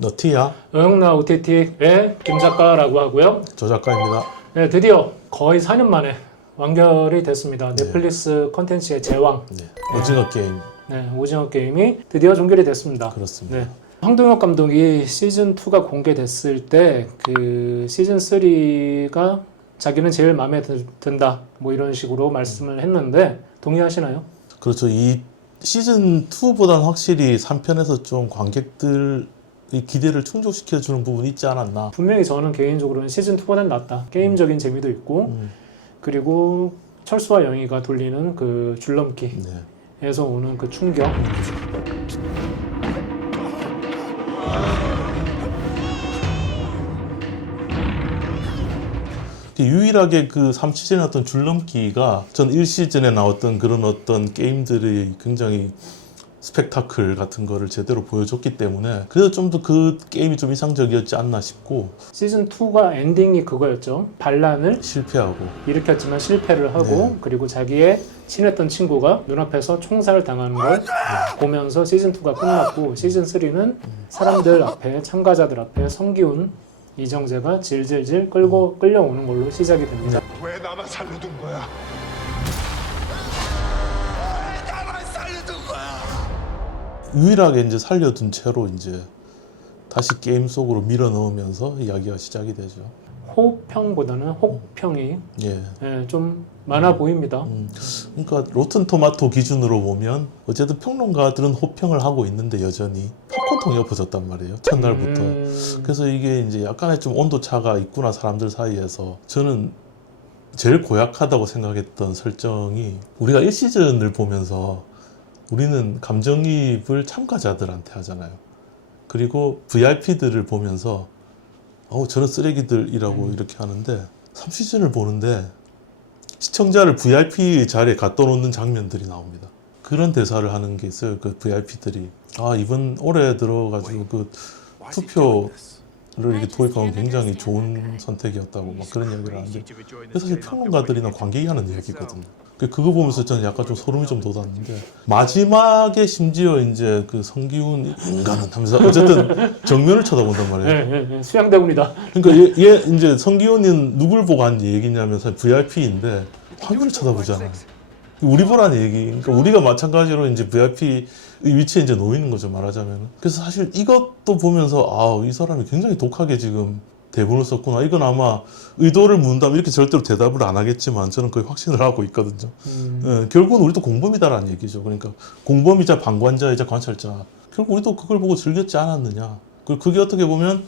너티야? 응나 OTT의 김 작가라고 하고요. 저 작가입니다. 네, 드디어 거의 4년 만에 완결이 됐습니다. 넷플릭스 컨텐츠의 제왕. 네. 오징어 게임. 네, 오징어 게임이 드디어 종결이 됐습니다. 그렇습니다. 네. 황동혁 감독이 시즌 2가 공개됐을 때 그 시즌 3가 자기는 제일 마음에 든다. 뭐 이런 식으로 말씀을 했는데 동의하시나요? 그렇죠. 이 시즌 2보다는 확실히 3편에서 좀 관객들의 기대를 충족시켜주는 부분이 있지 않았나. 분명히 저는 개인적으로는 시즌 2보다는 낫다. 게임적인 재미도 있고 그리고 철수와 영희가 돌리는 그 줄넘기에서 네. 오는 그 충격. 유일하게 그 3시즌의 어떤 줄넘기가 전 1시즌에 나왔던 그런 어떤 게임들이 굉장히 스펙타클 같은 거를 제대로 보여줬기 때문에 그래서 좀 더 그 게임이 좀 이상적이었지 않나 싶고 시즌 2가 엔딩이 그거였죠. 반란을 실패하고 일으켰지만 실패를 하고 네. 그리고 자기의 친했던 친구가 눈앞에서 총살을 당하는 걸 보면서 시즌 2가 끝났고 시즌 3는 사람들 앞에 참가자들 앞에 성기훈 이정재가 질질질 끌려오는 걸로 시작이 됩니다. 왜 나만 살려둔 거야? 왜 나만 살려둔 거야? 유일하게 이제 살려둔 채로 이제 다시 게임 속으로 밀어 넣으면서 이야기가 시작이 되죠. 호평보다는 혹평이 예. 좀 많아 보입니다. 그러니까 로튼 토마토 기준으로 보면 어쨌든 평론가들은 호평을 하고 있는데 여전히 팝콘통이 엎어졌단 말이에요. 첫날부터. 그래서 이게 이제 약간의 좀 온도 차가 있구나 사람들 사이에서. 저는 제일 고약하다고 생각했던 설정이 우리가 1시즌을 보면서 우리는 감정이입을 참가자들한테 하잖아요. 그리고 VIP들을 보면서 저런 쓰레기들이라고 이렇게 하는데 3시즌을 보는데 시청자를 VIP 자리에 갖다 놓는 장면들이 나옵니다. 그런 대사를 하는 게 있어요. 그 VIP들이 이번 올해 들어가지고 그 투표를 이렇게 도입하면 굉장히 좋은 선택이었다고 막 그런 이야기를 하는데 그게 사실 평론가들이나 관객이 하는 이야기거든요. 그거 보면서 저는 약간 좀 소름이 좀 돋았는데 마지막에 심지어 이제 그 성기훈 인간은 하면서 어쨌든 정면을 쳐다본단 말이에요. 네, 수양대군이다. 그러니까 얘 이제 성기훈은 누굴 보고 한 얘기냐면 VIP인데 화면을 쳐다보잖아요. 우리 보라는 얘기. 그러니까 우리가 마찬가지로 이제 VIP의 위치에 이제 놓이는 거죠, 말하자면. 그래서 사실 이것도 보면서 이 사람이 굉장히 독하게 지금 대본을 썼구나. 이건 아마 의도를 묻는다면 이렇게 절대로 대답을 안 하겠지만 저는 거의 확신을 하고 있거든요. 결국은 우리도 공범이다라는 얘기죠. 그러니까 공범이자 방관자이자 관찰자. 결국 우리도 그걸 보고 즐겼지 않았느냐. 그게 어떻게 보면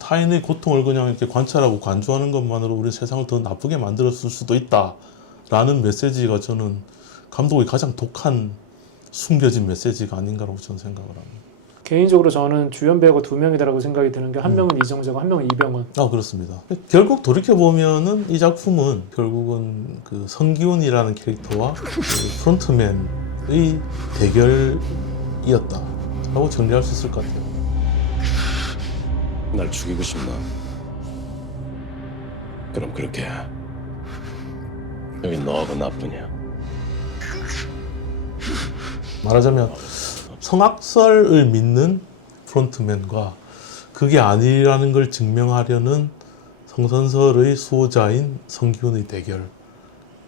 타인의 고통을 그냥 이렇게 관찰하고 관조하는 것만으로 우리 세상을 더 나쁘게 만들었을 수도 있다라는 메시지가 저는 감독의 가장 독한 숨겨진 메시지가 아닌가라고 저는 생각을 합니다. 개인적으로 저는 주연 배우가 2명이다라고 생각이 드는 게 한 명은 이정재고 한 명은 이병헌. 그렇습니다. 결국 돌이켜보면은 이 작품은 결국은 그 성기훈이라는 캐릭터와 그 프론트맨의 대결이었다라고 정리할 수 있을 것 같아요. 날 죽이고 싶나? 그럼 그렇게 해. 여기 너가 나쁘냐? 말하자면 성악설을 믿는 프론트맨과 그게 아니라는 걸 증명하려는 성선설의 수호자인 성기훈의 대결.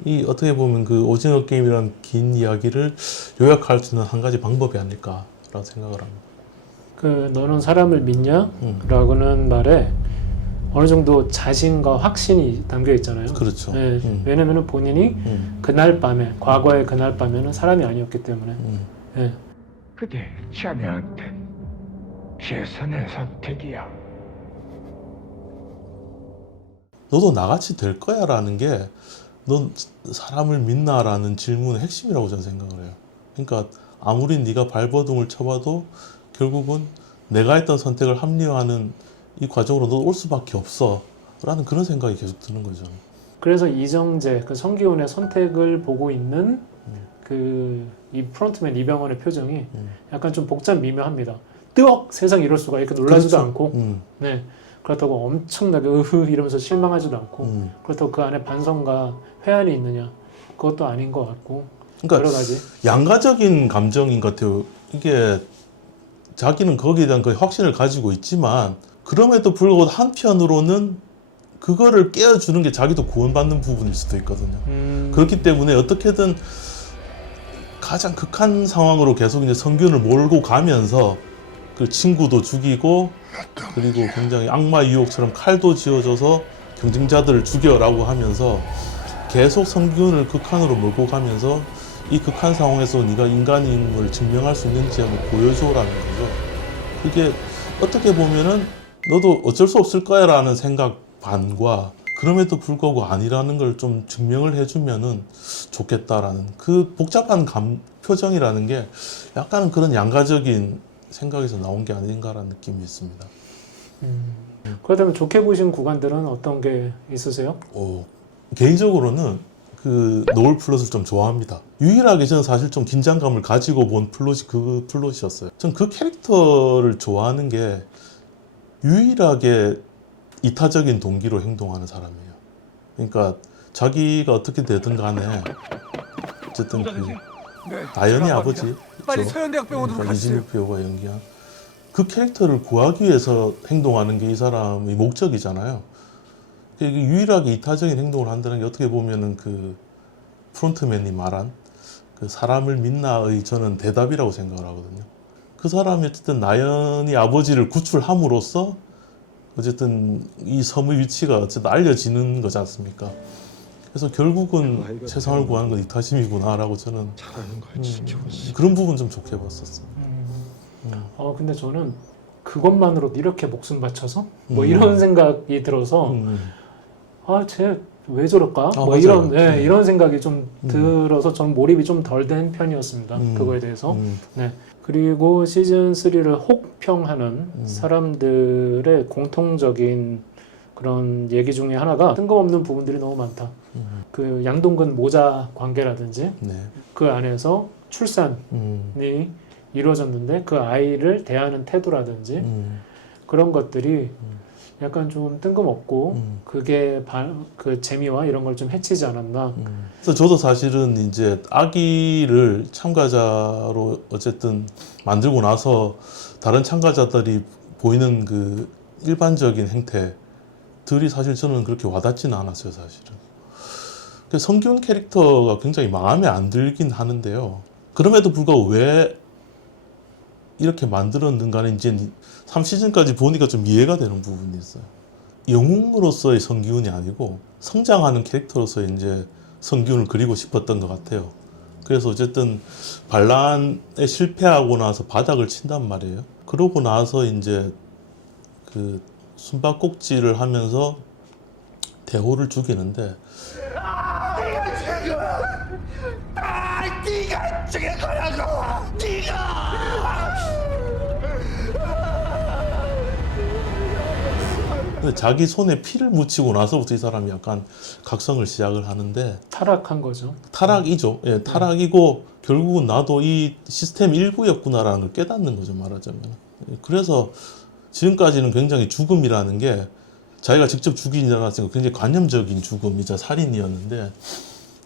이 어떻게 보면 그 오징어 게임이라는 긴 이야기를 요약할 수 있는 한 가지 방법이 아닐까라고 생각을 합니다. 그 너는 사람을 믿냐? 라고는 말에 어느 정도 자신과 확신이 담겨 있잖아요. 그렇죠. 네, 왜냐면 본인이 그날 밤에 과거의 그날 밤에는 사람이 아니었기 때문에. 네. 그게 자네한테 최선의 선택이야. 너도 나같이 될 거야 라는 게 넌 사람을 믿나 라는 질문의 핵심이라고 저는 생각을 해요. 그러니까 아무리 네가 발버둥을 쳐봐도 결국은 내가 했던 선택을 합리화하는 이 과정으로 너 올 수밖에 없어 라는 그런 생각이 계속 드는 거죠. 그래서 이정재, 그 성기훈의 선택을 보고 있는 이 프론트맨 이병헌의 표정이 약간 좀 복잡 미묘합니다. 뜨억! 세상 이럴 수가 이렇게 놀라지도 그렇죠. 않고 네, 그렇다고 엄청나게 이러면서 실망하지도 않고 그렇다고 그 안에 반성과 회한이 있느냐 그것도 아닌 것 같고 그러니까 여러 가지 양가적인 감정인 것 같아요. 이게 자기는 거기에 대한 거의 확신을 가지고 있지만 그럼에도 불구하고 한편으로는 그거를 깨워주는 게 자기도 구원받는 부분일 수도 있거든요. 그렇기 때문에 어떻게든 가장 극한 상황으로 계속 이제 성균을 몰고 가면서 그 친구도 죽이고 그리고 굉장히 악마 유혹처럼 칼도 쥐어줘서 경쟁자들을 죽여라고 하면서 계속 성균을 극한으로 몰고 가면서 이 극한 상황에서 네가 인간임을 증명할 수 있는지 한번 보여줘라는 거죠. 그게 어떻게 보면은 너도 어쩔 수 없을 거야 라는 생각 반과 그럼에도 불구하고 아니라는 걸 좀 증명을 해주면은 좋겠다라는 그 복잡한 표정이라는 게 약간은 그런 양가적인 생각에서 나온 게 아닌가라는 느낌이 있습니다. 그렇다면 좋게 보신 구간들은 어떤 게 있으세요? 개인적으로는 그 노을 플롯을 좀 좋아합니다. 유일하게 저는 사실 좀 긴장감을 가지고 본 플롯이 그 플롯이었어요. 전 그 캐릭터를 좋아하는 게 유일하게 이타적인 동기로 행동하는 사람이에요. 그러니까 자기가 어떻게 되든 간에 어쨌든 그 나연의 아버지 빨리 있죠? 서현대학병원으로 그러니까 가주세요. 이진욱 배우가 연기한 그 캐릭터를 구하기 위해서 행동하는 게 이 사람의 목적이잖아요. 이게 유일하게 이타적인 행동을 한다는 게 어떻게 보면은 그 프론트맨이 말한 그 사람을 믿나의 저는 대답이라고 생각을 하거든요. 그 사람이 어쨌든 나연이 아버지를 구출함으로써 어쨌든 이 섬의 위치가 어쨌든 알려지는 거지 않습니까? 그래서 결국은 세상을 구하는 건 이타심이구나라고 저는 잘하는 걸 지켜보시. 그런 부분 좀 좋게 봤었어요. 근데 저는 그것만으로도 이렇게 목숨 바쳐서 뭐 이런 생각이 들어서 쟤 왜 저럴까? 뭐 맞아요. 이런 이런 생각이 좀 들어서 저는 몰입이 좀 덜 된 편이었습니다. 그거에 대해서. 네. 그리고 시즌 3를 혹평하는 사람들의 공통적인 그런 얘기 중에 하나가 뜬금없는 부분들이 너무 많다. 그 양동근 모자 관계라든지 네. 그 안에서 출산이 이루어졌는데 그 아이를 대하는 태도라든지 그런 것들이 약간 좀 뜬금없고 그게 그 재미와 이런 걸 좀 해치지 않았나. 그래서 저도 사실은 이제 아기를 참가자로 어쨌든 만들고 나서 다른 참가자들이 보이는 그 일반적인 행태들이 사실 저는 그렇게 와닿지는 않았어요, 사실은. 그 성기훈 캐릭터가 굉장히 마음에 안 들긴 하는데요. 그럼에도 불구하고 왜 이렇게 만들었는가는 이제 3시즌까지 보니까 좀 이해가 되는 부분이 있어요. 영웅으로서의 성기훈이 아니고 성장하는 캐릭터로서 이제 성기훈을 그리고 싶었던 것 같아요. 그래서 어쨌든 반란에 실패하고 나서 바닥을 친단 말이에요. 그러고 나서 이제 그 숨바꼭질을 하면서 대호를 죽이는데 네가 죽일 거라고. 네가. 근데 자기 손에 피를 묻히고 나서부터 이 사람이 약간 각성을 시작을 하는데 타락한 거죠. 타락이죠. 예, 타락이고 결국은 나도 이 시스템 일부였구나라는 걸 깨닫는 거죠, 말하자면. 예, 그래서 지금까지는 굉장히 죽음이라는 게 자기가 직접 죽이지 않았으니까 굉장히 관념적인 죽음이자 살인이었는데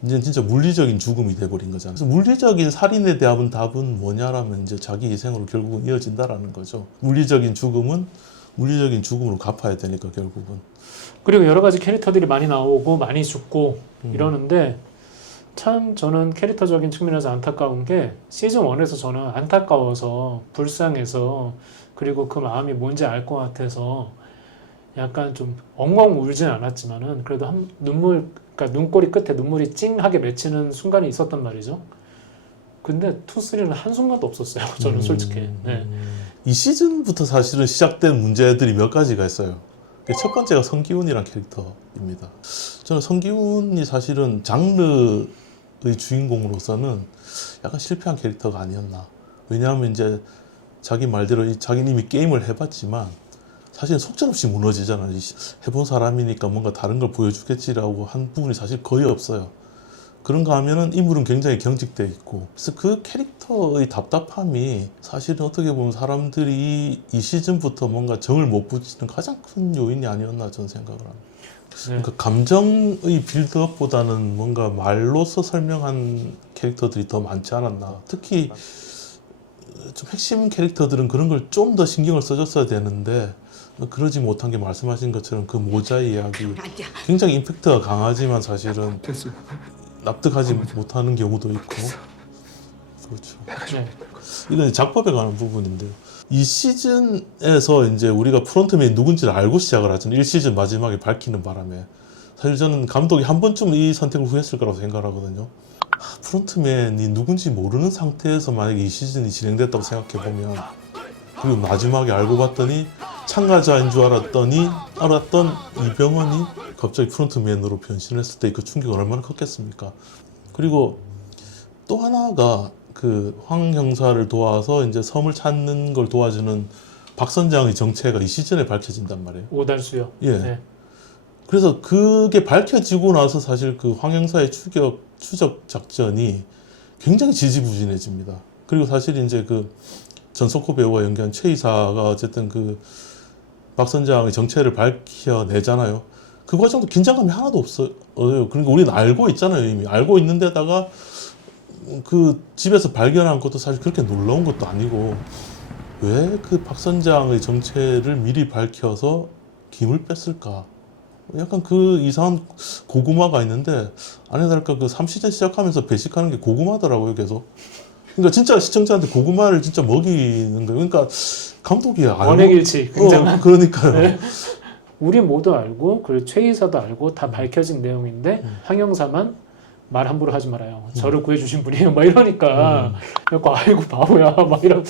이제 진짜 물리적인 죽음이 돼버린 거잖아요. 그래서 물리적인 살인에 대한 답은 뭐냐라면 이제 자기 희생으로 결국은 이어진다라는 거죠. 물리적인 죽음은 물리적인 죽음으로 갚아야 되니까 결국은. 그리고 여러 가지 캐릭터들이 많이 나오고 많이 죽고 이러는데 참 저는 캐릭터적인 측면에서 안타까운 게 시즌 1에서 저는 안타까워서 불쌍해서 그리고 그 마음이 뭔지 알 것 같아서 약간 좀 엉엉 울진 않았지만은 그래도 그러니까 눈꼬리 끝에 눈물이 찡하게 맺히는 순간이 있었단 말이죠. 근데 2, 3는 한순간도 없었어요. 저는 솔직히. 네. 이 시즌부터 사실은 시작된 문제들이 몇 가지가 있어요. 첫 번째가 성기훈이란 캐릭터입니다. 저는 성기훈이 사실은 장르의 주인공으로서는 약간 실패한 캐릭터가 아니었나. 왜냐하면 이제 자기 말대로 자기는 이미 게임을 해봤지만 사실 속절없이 무너지잖아요. 해본 사람이니까 뭔가 다른 걸 보여주겠지라고 한 부분이 사실 거의 없어요. 그런가 하면은 인물은 굉장히 경직되어 있고 그래서 그 캐릭터의 답답함이 사실은 어떻게 보면 사람들이 이 시즌부터 뭔가 정을 못 붙이는 가장 큰 요인이 아니었나 저는 생각을 합니다. 그러니까 감정의 빌드업보다는 뭔가 말로서 설명한 캐릭터들이 더 많지 않았나. 특히 좀 핵심 캐릭터들은 그런 걸 좀 더 신경을 써줬어야 되는데 그러지 못한 게 말씀하신 것처럼 그 모자의 이야기 굉장히 임팩트가 강하지만 사실은 됐어요. 납득하지 못하는 경우도 있고 그렇죠. 네. 이건 작법에 관한 부분인데요. 이 시즌에서 이제 우리가 프론트맨이 누군지를 알고 시작을 하잖아요. 1시즌 마지막에 밝히는 바람에 사실 저는 감독이 한 번쯤 이 선택을 후회했을 거라고 생각하거든요. 프론트맨이 누군지 모르는 상태에서 만약에 이 시즌이 진행됐다고 생각해보면 그리고 마지막에 알고 봤더니 참가자인 줄 알았던 이병헌이 갑자기 프론트맨으로 변신했을 때 그 충격은 얼마나 컸겠습니까? 그리고 또 하나가 그 황 형사를 도와서 이제 섬을 찾는 걸 도와주는 박 선장의 정체가 이 시즌에 밝혀진단 말이에요. 오달수요. 예. 네. 그래서 그게 밝혀지고 나서 사실 그 황 형사의 추적 작전이 굉장히 지지부진해집니다. 그리고 사실 이제 그 전석호 배우가 연기한 최 이사가 어쨌든 그 박 선장의 정체를 밝혀내잖아요. 그 과정도 긴장감이 하나도 없어요. 그러니까 우리는 알고 있잖아요. 이미 알고 있는데다가 그 집에서 발견한 것도 사실 그렇게 놀라운 것도 아니고 왜 그 박 선장의 정체를 미리 밝혀서 김을 뺐을까? 약간 그 이상한 고구마가 있는데 아니 다를까 그 3시즌 시작하면서 배식하는 게 고구마더라고요 계속. 그러니까 진짜 시청자한테 고구마를 진짜 먹이는 거예요. 그러니까 감독이 알고 원액일치 굉장한. 그러니까요. 네. 우리 모두 알고 그리고 최 이사도 알고 다 밝혀진 내용인데 황영사만 말 함부로 하지 말아요. 저를 구해주신 분이에요. 막 이러니까 아이고 바보야. 막 이런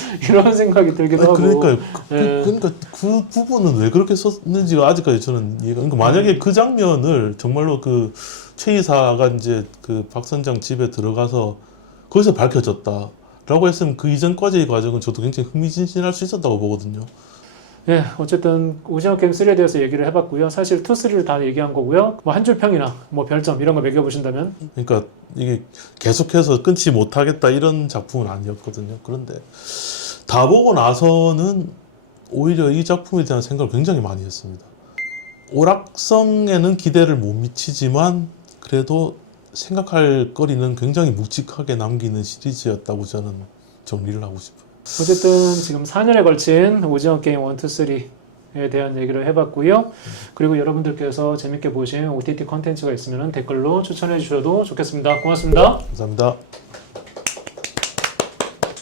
생각이 들기도 하고. 그러니까요. 예. 그러니까 그 부분은 왜 그렇게 썼는지가 아직까지 저는 이해가. 그러니까 만약에 그 장면을 정말로 그 최 이사가 이제 그 박 선장 집에 들어가서 거기서 밝혀졌다라고 했으면 그 이전 과제의 과정은 저도 굉장히 흥미진진할 수 있었다고 보거든요. 예, 어쨌든 오징어 게임 3에 대해서 얘기를 해봤고요. 사실 2, 3를 다 얘기한 거고요. 뭐 한 줄 평이나 뭐 별점 이런 거 매겨보신다면 그러니까 이게 계속해서 끊지 못하겠다 이런 작품은 아니었거든요. 그런데 다 보고 나서는 오히려 이 작품에 대한 생각을 굉장히 많이 했습니다. 오락성에는 기대를 못 미치지만 그래도 생각할 거리는 굉장히 묵직하게 남기는 시리즈였다고 저는 정리를 하고 싶어요. 어쨌든 지금 4년에 걸친 오징어 게임 1, 2, 3에 대한 얘기를 해봤고요. 그리고 여러분들께서 재밌게 보신 OTT 컨텐츠가 있으면 댓글로 추천해 주셔도 좋겠습니다. 고맙습니다. 감사합니다.